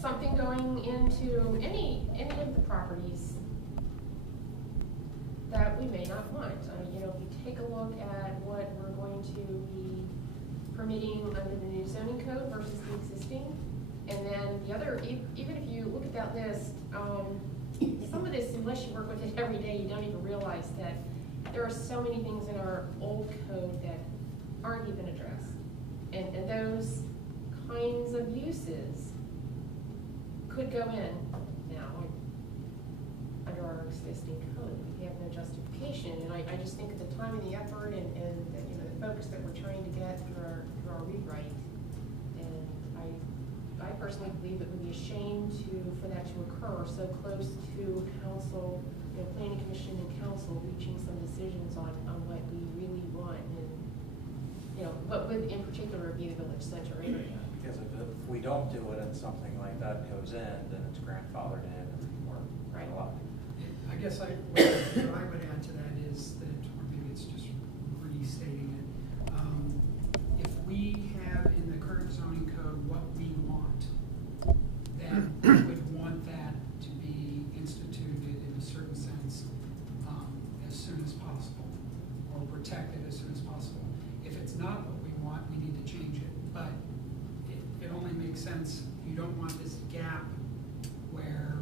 something going into any of the properties that we may not want. You know, if you take a look at what we're going to be permitting under the new zoning code versus the existing, and then the other, even if you look at that list, some of this, unless you work with it every day, you don't even realize that there are so many things in our old code that aren't even addressed. And those kinds of uses could go in now under our existing code. We have no justification, and I just think of the time and the effort and the, you know, the focus that we're trying to get through our rewrite. And I personally believe it would be a shame for that to occur so close to council, you know, planning commission and council reaching some decisions on what we really want, and you know, what would in particular be the village center area. Because if we don't do it and something like that goes in, then it's grandfathered in and we're Right. a lot. I guess what I would add to that is that, or maybe it's just restating it, if we have in the current zoning code what we want, then we would want that to be instituted in a certain sense as soon as possible, or protected as soon as possible. If it's not what we want, we need to change it. But it only makes sense. You don't want this gap where,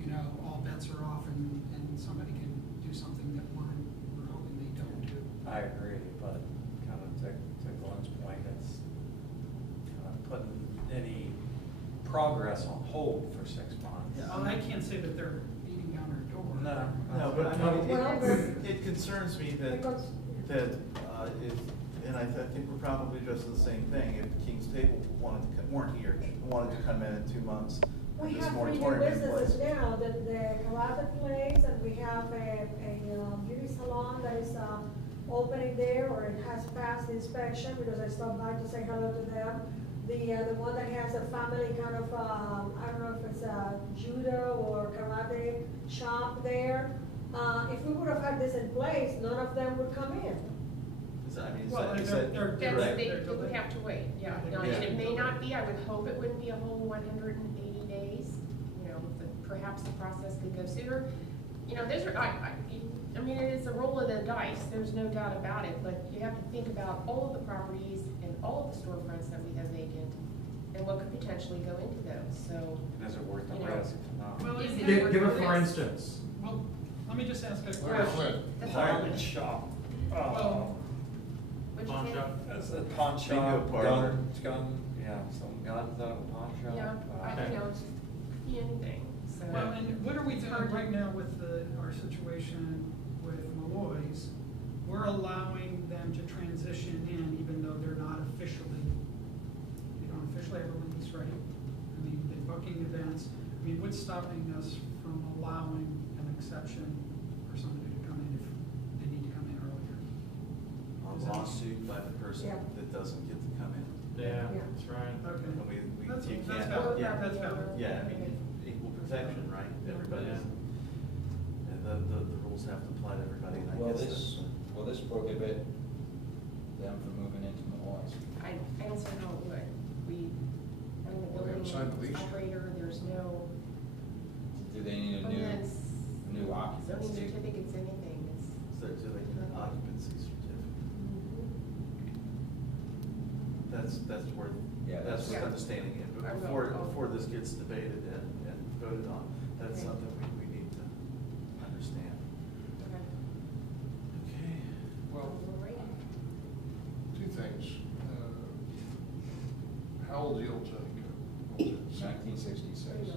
you know, all bets are off and somebody can do something that we're hoping they don't do. I agree, but kind of to Glenn's point, it's kind of putting any progress on hold for 6 months. Yeah. Well, I can't say that they're beating down our door. No, but I mean, it concerns me that if, and I think we're probably addressing the same thing, if King's Table wanted to come in 2 months. We this have 3 new moratorium in businesses place. now, the karate place, and we have a beauty salon that is opening there, or it has passed inspection, because I stopped by to say hello to them. The one that has a family kind of, I don't know if it's a judo or karate shop there. If we would have had this in place, none of them would come in. They would have to wait, yeah. No, Yeah. and it may not be, I would hope it wouldn't be a whole 180 days. You know, perhaps the process could go sooner. You know, those are, I mean, it's a roll of the dice, there's no doubt about it, but you have to think about all of the properties and all of the storefronts that we have vacant and what could potentially go into those, so. Is it worth the You know, risk? No. Well, Is it Give worth a the for risk? instance. Well, let me just ask a Where is question. it? That's Pawn all. shop. Well, What'd you Pawn say? shop. That's a pawn shop, Bingo parlor. yeah, some guns out of a pawn shop. Yeah, you know, it's anything, so. well, and what are we It's doing hard to- right now with our situation with Malloy's? We're allowing them to transition in, even though they're not officially, they don't officially have a lease, right? I mean, they're booking events. I mean, what's stopping us from allowing an exception for somebody to come in if they need to come in earlier? A Is that- lawsuit by the person Yeah. that doesn't get to come in. Yeah, Yeah. that's right. Okay. And you That's can't, valid. yeah, That's valid. yeah, I mean, equal protection, right? Everybody's, and the rules have to apply to everybody, and I Will guess this, will this prohibit them from moving into Malloy's? I don't see how it would. I mean, the Well, they haven't signed the building lease. operator, there's no Do they need a permits, new zoning occupancy? certificates, anything. It's, so they need an occupancy certificate. That's where, Yeah, that's that's- where Yeah. understanding it, I but will. before this gets debated and voted on, that's Okay. something we need to understand. okay. Okay. Well, We're ready. 2 things. How old is the old zoning code? 1966.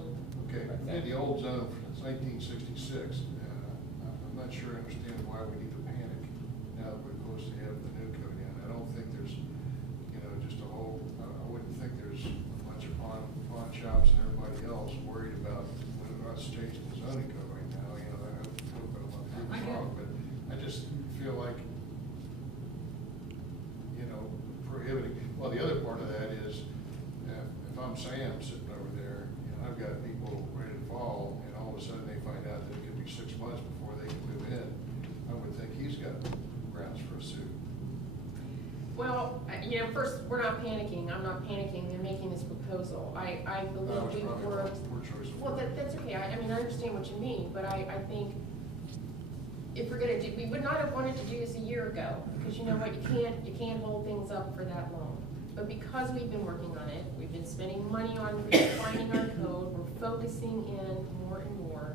Okay, yeah, the old zone is 1966. I'm not sure I understand why we need to panic now that we're close to having the new code in. I don't think there's, you know, just a whole, I wouldn't think there's a bunch of pawn shops and everybody else worried about whether or not it's changing the zoning code right now. You know, I hope I don't want to I be get wrong, it. but I just feel like, you know, prohibiting. Well, the other part of that is, if I'm Sam sitting over there, and I've got people ready to fall, and all of a sudden they find out that it could be 6 months before they can move in, I would think he's got grounds for a suit. Well, you know, first, we're not panicking. I'm not panicking. They're making this proposal proposal. I That was believe we've probably a worked. poor choice of Well, word. that's okay. I mean, I understand what you mean, but I think if we're gonna do, we would not have wanted to do this a year ago, because you know what, you can't hold things up for that long. But because we've been working on it, we've been spending money on refining our code, we're focusing in more and more.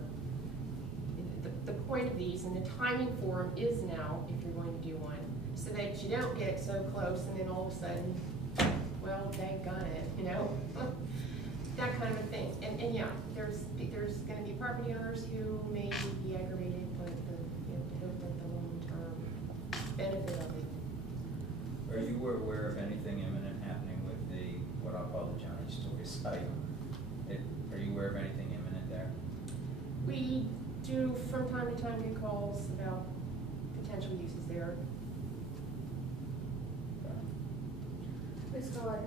The point of these and the timing for them is now, if you're going to do one, so that you don't get so close and then all of a sudden, well, daggone it, you know? That kind of a thing. And yeah, there's gonna be property owners who may be aggravated, but you have to hope that the long-term benefit of it. Are you aware of anything imminent happening with the, what I'll call the Johnny Story site? Are you aware of anything imminent there? We do from time to time get calls about potential uses there. Ms. Howard,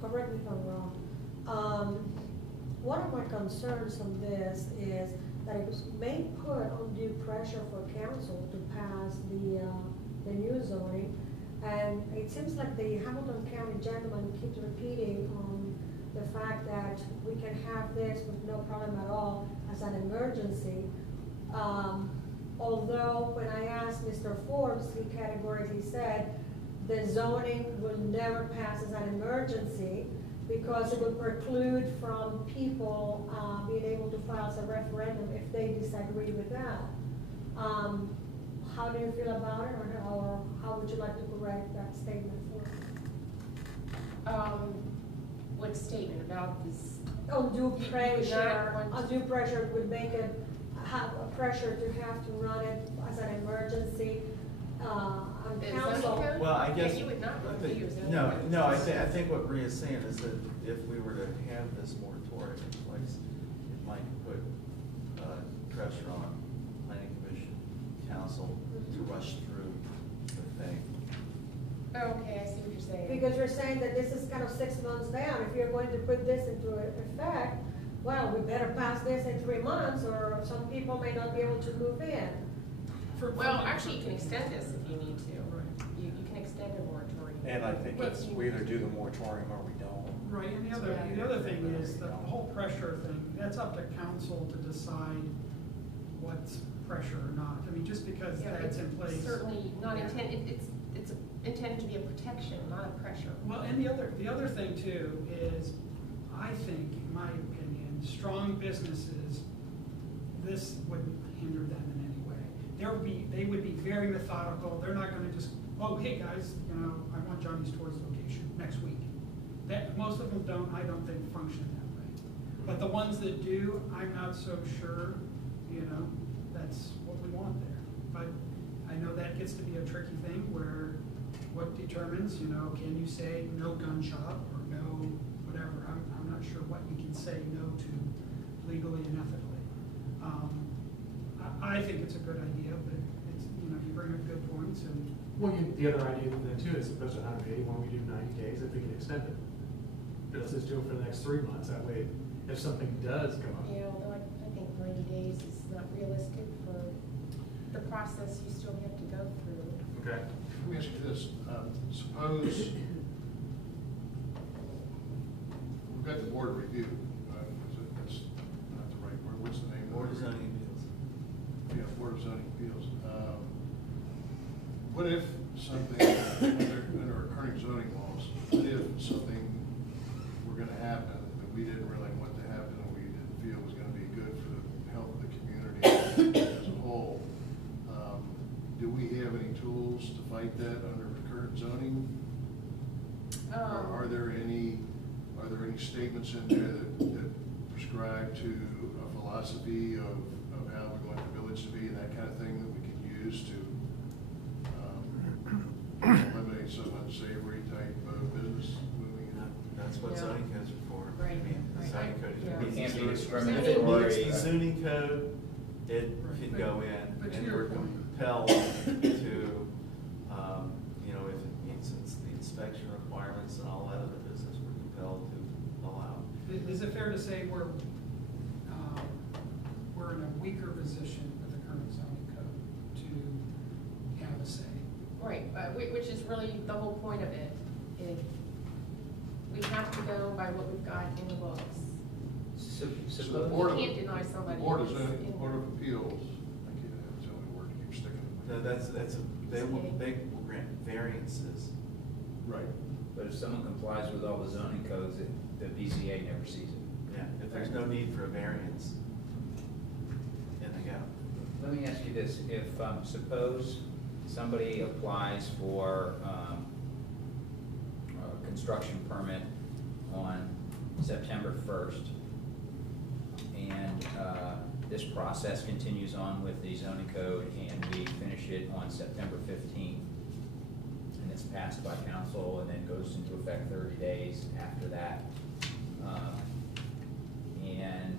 correct me if I'm wrong. One of my concerns on this is that it may put undue pressure for council to pass the new zoning. And it seems like the Hamilton County gentleman keeps repeating on the fact that we can have this with no problem at all as an emergency. Although when I asked Mr. Forbes, he categorically said the zoning will never pass as an emergency because it would preclude from people being able to file a referendum if they disagree with that. How do you feel about it, or how would you like to correct that statement for us? What statement about this? Undue You pressure, would not want to- undue pressure would make it have a pressure to have to run it as an emergency on The council. zoning code? Well, I guess. Yeah, you would not want to use it. No, I think what Rhea's saying is that if we were to have this moratorium in place, it might put pressure on planning commission, council to rush through the thing. Okay, I see what you're saying. Because you're saying that this is kind of 6 months down, if you're going to put this into effect, well, we better pass this in 3 months, or some people may not be able to move in. Well, actually, you can extend this if you need to. Right. You can extend a moratorium. And I think it's, we either do the moratorium or we don't. Right, and the other thing is the whole pressure thing, that's up to council to decide what's pressure or not. I mean, just because Yeah, that's in place. Certainly not Yeah. intended, it's intended to be a protection, not a pressure. Well, and the other thing too is, I think, in my opinion, strong businesses, this wouldn't hinder them in any way. They would be very methodical. They're not gonna just, oh, hey guys, I want Johnny's Tours location next week. Most of them don't, I don't think, function that way. But the ones that do, I'm not so sure, that's what we want there. But I know that gets to be a tricky thing where what determines, can you say no gun shop or no whatever? I'm not sure what you can say no to legally and ethically. I think it's a good idea, but it's, you bring up good points and. Well, the other idea then too is opposed to 180, when we do 90 days, if we can extend it. But let's just do it for the next 3 months, that way, if something does come up. Yeah, although I think 90 days is not realistic for the process you still have to go through. Okay. Let me ask you this, suppose we've got the board review, that's not the right word, what's the name? Board of Zoning Appeals. Yeah, Board of Zoning Appeals. What if something, under our current zoning laws, what if something were gonna happen that we didn't really want to happen and we didn't feel was gonna be good for the health of the community as a whole? Do we have any tools to fight that under current zoning? Are there any statements in there that prescribe to a philosophy of how we want the village to be and that kind of thing that we can use to eliminate some unsavory type of business moving in? That's what Yeah. zoning codes are for. Right, I mean, the right. zoning code is. Yeah. We can't be If it discriminatory. meets the zoning code, it can But- go in, but to and your we're point. compelled to, if it meets the inspection requirements and all that other business, we're compelled to allow. Is it fair to say we're in a weaker position with the current zoning code to have a say? Right, which is really the whole point of it. we have to go by what we've got in the books. So the Suppose, Board of, You can't deny somebody the Board of that's Zoning, in Board of there. Appeals, I can't, that's the only word to keep sticking in No, my head. they will grant variances. Right. but if someone complies with all the zoning codes, the BZA never sees it. Yeah, if there's no need for a variance, in they go. Let me ask you this, if, suppose somebody applies for, a construction permit on September 1st, and, this process continues on with the zoning code, and we finish it on September 15th, and it's passed by council, and then goes into effect 30 days after that. And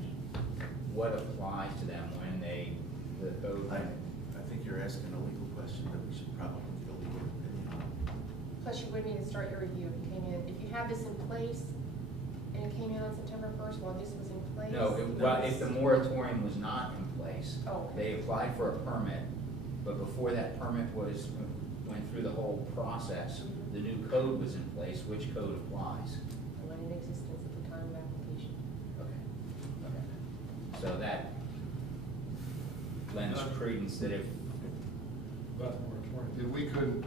what applies to them when they, the code? I think you're asking a legal question that we should probably get a legal opinion on. Plus, you would need to start your review if it came in. If you have this in place, and it came in on September 1st, while this was in place. No, well, if the moratorium was not in place, Oh. they applied for a permit, but before that permit went through the whole process, the new code was in place, which code applies? The one in existence at the time of application. Okay, okay. So that lends credence that if, If we couldn't,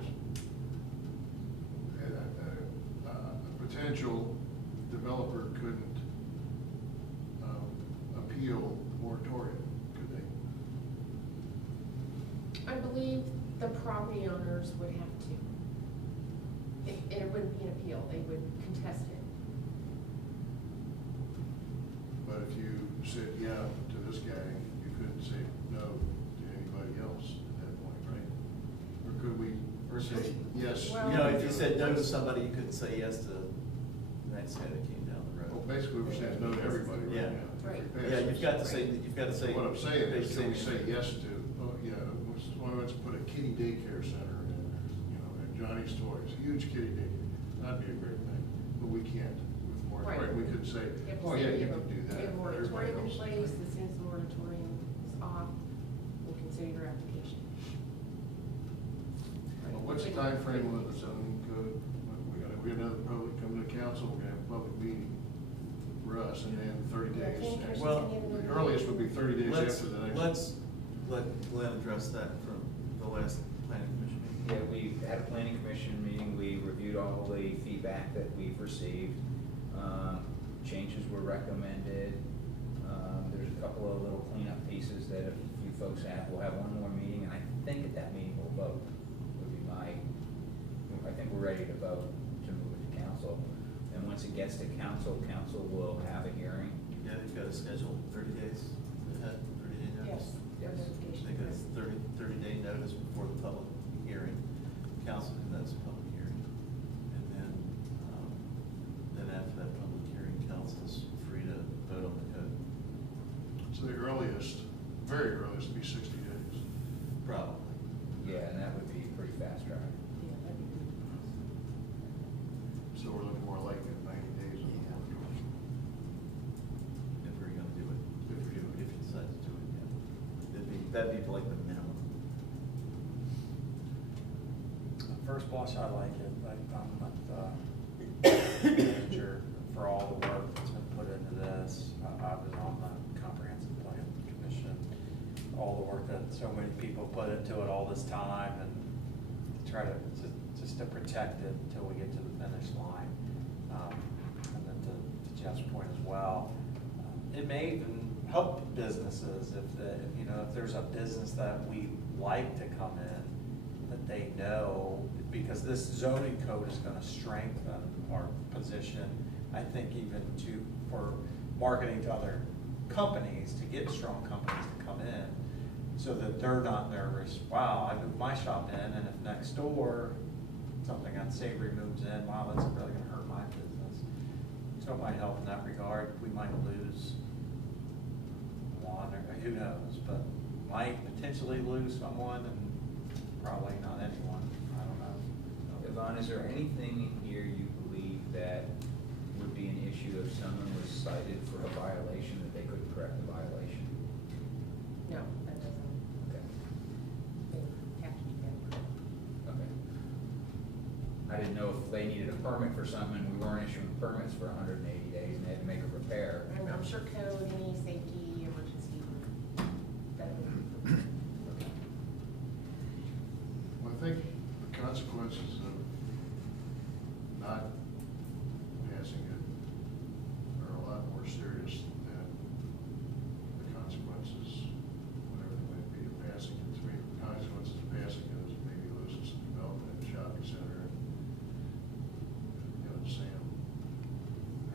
a potential developer couldn't appeal the moratorium, could they? I believe the property owners would have to. It wouldn't be an appeal, they would contest it. But if you said yeah to this guy, you couldn't say no to anybody else at that point, right? Or could we say yes? Well- You know, if you said no to somebody, you couldn't say yes to the next guy that came down the Well, road. basically, we're saying no to everybody Yeah. right now. If we Right. pass Yeah, this. you've got to say. What I'm saying is, can we basically- say yes to, let's put a kitty daycare center in, at Johnny's Toys, huge kitty daycare, that'd be a great thing, but we can't with moratorium, Right. we could say, You have to oh say yeah, we you have can do We that. have a but everybody moratorium in else place, can't. as soon as the moratorium is off, we'll consider your application. Well, what's the timeframe on the zoning code? We got another public coming to council, we're gonna have a public meeting for us, and then 30 Yeah, days. planning after. commission's Well, gonna give The them- earliest would be 30 days after the next. Let's let Glenn address that from the last planning commission meeting. yeah, we had a planning commission meeting, we reviewed all the feedback that we've received. Changes were recommended. There's a couple of little cleanup pieces that a few folks have. We'll have one more meeting, and I think at that meeting we'll vote, would be I think we're ready to vote to move it to council. And once it gets to council, council will have a hearing. Yeah, they've got to schedule 30 days ahead, 30-day notice. Yes, Yes. notification. They got a 30-day notice before the public hearing. Council conducts a public hearing. And then after that public hearing, council's free to vote on the code. So the earliest, very earliest would be 60 days. Probably. Yeah, and that would be pretty fast track. Yeah, that'd be good. So we're looking more like 90 days. of the Yeah. moratorium. If we're gonna do it, if you decide to do it, yeah. That'd be like the minimum. At first blush, I like it, but I'm not the manager for all the work that's been put into this. I was on the comprehensive plan commission, all the work that so many people put into it all this time, and to try to, just to protect it until we get to the finish line. And then to Jeff's point as well, it may even help businesses if there's a business that we like to come in, that they know, because this zoning code is gonna strengthen our position, I think even for marketing to other companies, to get strong companies to come in, so that they're not nervous, wow, I moved my shop in, and if next door, something unsavory moves in, wow, that's really gonna hurt my business. So it might help in that regard. We might lose one, or who knows, but might potentially lose someone, and probably not anyone. I don't know. Yvonne, is there anything in here you believe that would be an issue if someone was cited for a violation, that they couldn't correct the violation? No, that doesn't, Okay. they have to do that. Okay. I didn't know if they needed a permit for something and we weren't issuing permits for 180 days and they had to make a repair. And I'm sure code, any safety, emergency, that would. Well, I think the consequences of not passing it are a lot more serious than the consequences, whatever they might be, of passing it. To me, the consequences of passing it is maybe losing some development in the shopping center and, you know, Sam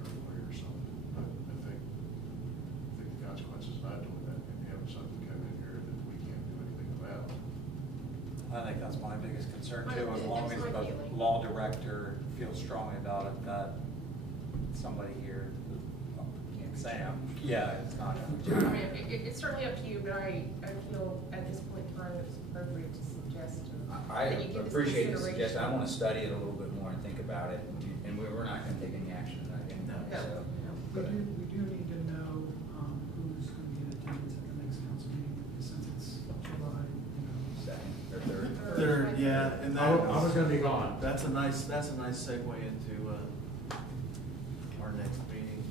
or something. But I think the consequences of not doing that and having something come in here that we can't do anything about. I think that's my biggest concern too, as That's long as my the feeling. law director feels strongly about it, that somebody here, Sam, yeah, it's not I gonna mean, it's certainly up to you, but I feel at this point in time it's appropriate to suggest. I that you give this appreciate the consideration. suggestion. I want to study it a little bit more and think about it, and we're not going to take any action tonight anyway, No. so. We do need to know, who's gonna be in attendance at the next council meeting, since it's July, you know. Second or third? Third, yeah, and I was gonna be gone. that's a nice segue into, our next meeting.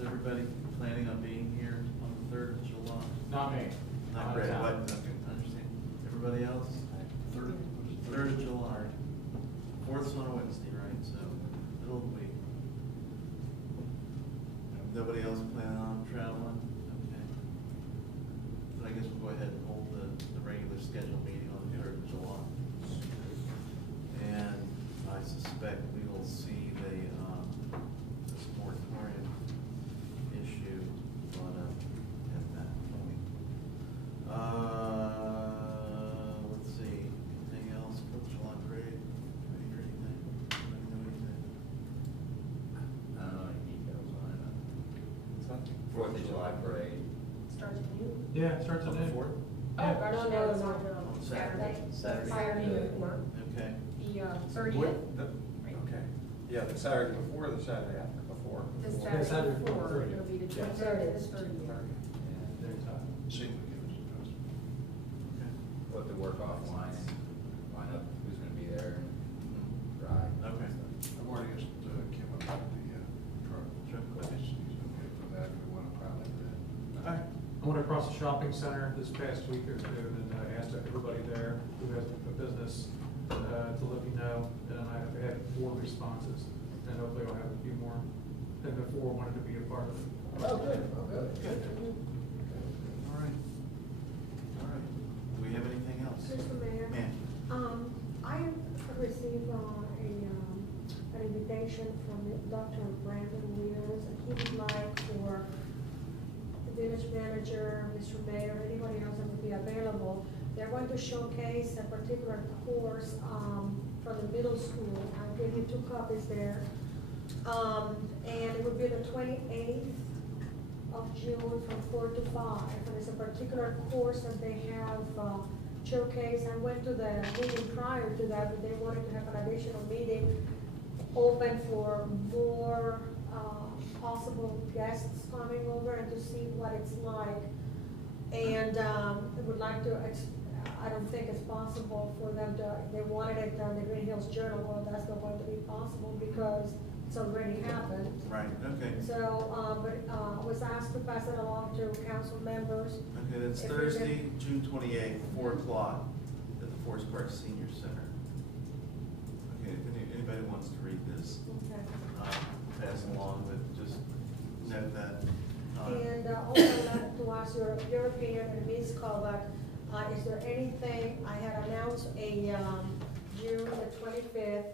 Is everybody planning on being here on the 3rd of July? Not me. Not Out of Greg, town. what, okay, understand. Everybody else? Third of July. 4th's on a Wednesday, right, so middle of the week. Nobody else planning on traveling? Okay. So I guess we'll go ahead and hold the regular scheduled meeting on the 3rd of July. And I suspect we will see this moratorium issue brought up at that point. Let's see, anything else, Fourth of July parade, do we hear anything? Anybody know anything? I don't know any details on it. Something. 4th of July parade. Starts at noon. Yeah, it starts at On the noon. 4th? Oh, gosh, No, no, no, it's no. on Saturday. Saturday. Saturday. Before. Okay. The What- 30th. the- Okay, yeah, the Saturday before, or the Saturday after, before? The Saturday Saturday before, before, 30th. it'll be the Yeah, 30th, 30th. 30th. There's time. Seems like it was supposed to. Okay. We'll have to work offline and find out who's going to be there and drive. Okay. I've already asked Kim about the truck. Truck, okay. He's okay for that, if we want to pilot that. All right. I went across the shopping center this past week or two and asked everybody there who has a business to let me know. And I've had 4 responses, and hopefully I'll have a few more. And the 4 wanted to be a part of it. Oh, good, oh, good. All right. All right. Do we have anything else? Mr. Mayor? Ma'am. I received an invitation from Dr. Brandon Williams, and he would like for the village manager, Mr. Mayor, anybody else that would be available. They're going to showcase a particular course from the middle school. I'll give you 2 copies there. And it would be the 28th of June from 4 to 5. And it's a particular course that they have showcase. I went to the meeting prior to that, but they wanted to have an additional meeting open for more possible guests coming over and to see what it's like. And I would like to, I don't think it's possible for them to, they wanted it on the Greenhills Journal, well, that's not going to be possible because it's already happened. Right, okay. So, but I was asked to pass it along to council members. Okay, that's If we Thursday, June 28th, 4 o'clock at the Forest Park Senior Center. Okay, if anybody wants to read this, Okay. pass along, but just note that. And also I'd like to ask your opinion, and Ms. Kovac, is there anything, I had announced a June the 25th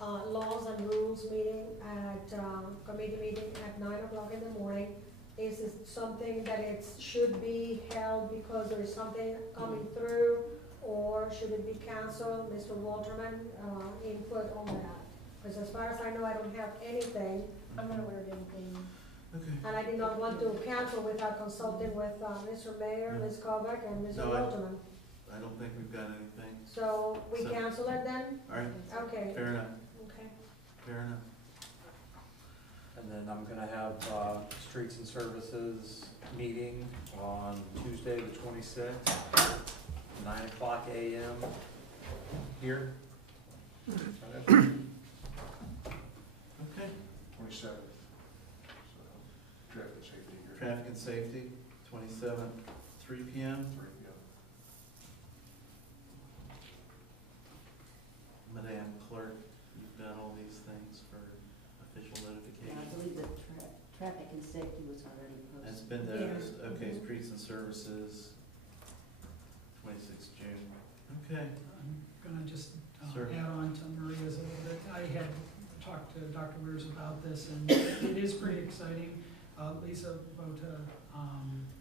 laws and rules meeting at, committee meeting at 9 o'clock in the morning. Is it something that it should be held because there is something coming through, or should it be canceled? Mr. Walterman, input on that. Because as far as I know, I don't have anything. I'm not aware of anything. Okay. And I did not want to cancel without consulting with Mr. Mayor, Ms. Kovac, and Mr. No, Walterman. I don't think we've got anything. So we So- cancel it then? All right, Okay. fair enough, Okay. fair enough. And then I'm gonna have, Streets and Services meeting on Tuesday, the 26th, 9 o'clock AM here. 27th. So, traffic safety here. Traffic and safety, 27th, 3 p.m. 3 p.m. Madam Clerk, you've done all these things for official Yeah, I notification. believe that traffic and safety was already posted. That's been Yeah. noticed. Okay, Mhm. streets and services, 26th June. Okay. I'm gonna just Sure. add on to Maria's a little bit. I had talked to Dr. Weirs about this, and it is pretty exciting. Lisa Bota,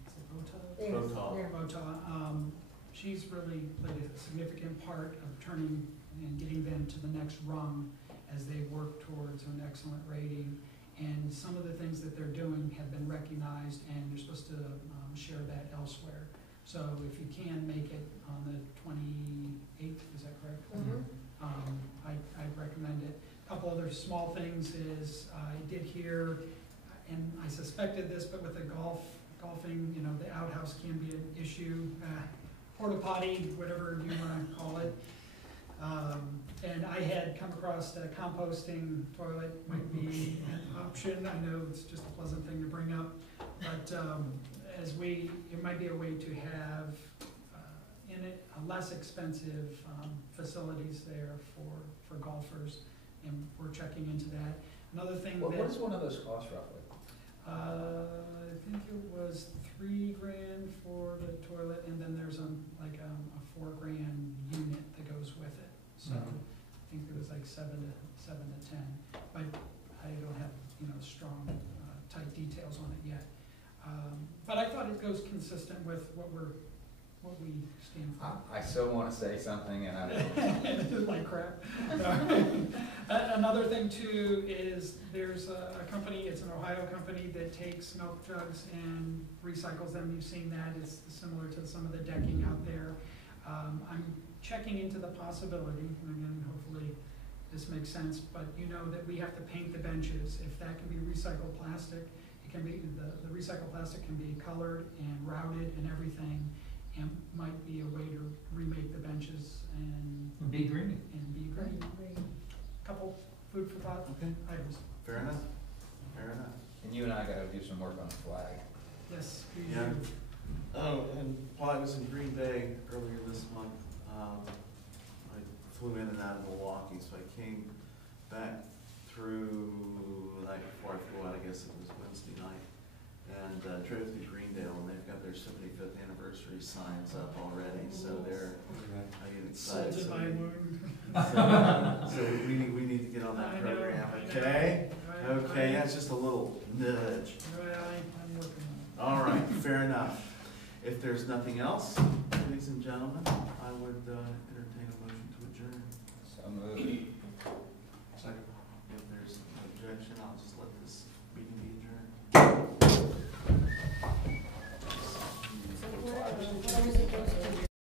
is it Bota? Yes, Protocol. yeah. Bota, she's really played a significant part of turning and getting them to the next rung as they work towards an excellent rating. And some of the things that they're doing have been recognized, and you're supposed to share that elsewhere. So if you can make it on the 28th, is that correct? Mhm. I'd recommend it. A couple other small things is, I did hear, and I suspected this, but with the golfing, you know, the outhouse can be an issue, porta potty, whatever you wanna call it. And I had come across that a composting toilet might be an option. I know it's just a pleasant thing to bring up, but, it might be a way to have, in it, a less expensive, facilities there for golfers, and we're checking into that. Another thing What that, does one of those cost roughly? I think it was $3,000 for the toilet, and then there's a $4,000 unit that goes with it. So Mhm. I think it was like seven to 10, but I don't have, strong, tight details on it yet. But I thought it goes consistent with what we stand for. I so want to say something and I don't. Like crap. Another thing too is there's a company, it's an Ohio company that takes milk jugs and recycles them. You've seen that, it's similar to some of the decking out there. I'm checking into the possibility, and again, hopefully this makes sense, but you know that we have to paint the benches. If that can be recycled plastic, it can be, the recycled plastic can be colored and routed and everything, and might be a way to remake the benches and Be green. be green. Couple food for thought Okay. items. Fair enough. Fair enough. And you and I gotta do some work on the flag. Yes, we Yeah. do. Oh, and while I was in Green Bay earlier this month, I flew in and out of Milwaukee, so I came back through the night before I flew out, I guess it was Wednesday night, and drove through Greendale, and they've got their 75th anniversary signs up already, so I get excited. Salted my wound. So we need to get on that I know, program, I know. okay? I- Okay, that's just a little nudge. Well, I'm working on it. All right, fair enough. If there's nothing else, ladies and gentlemen, I would entertain a motion to adjourn. So moved.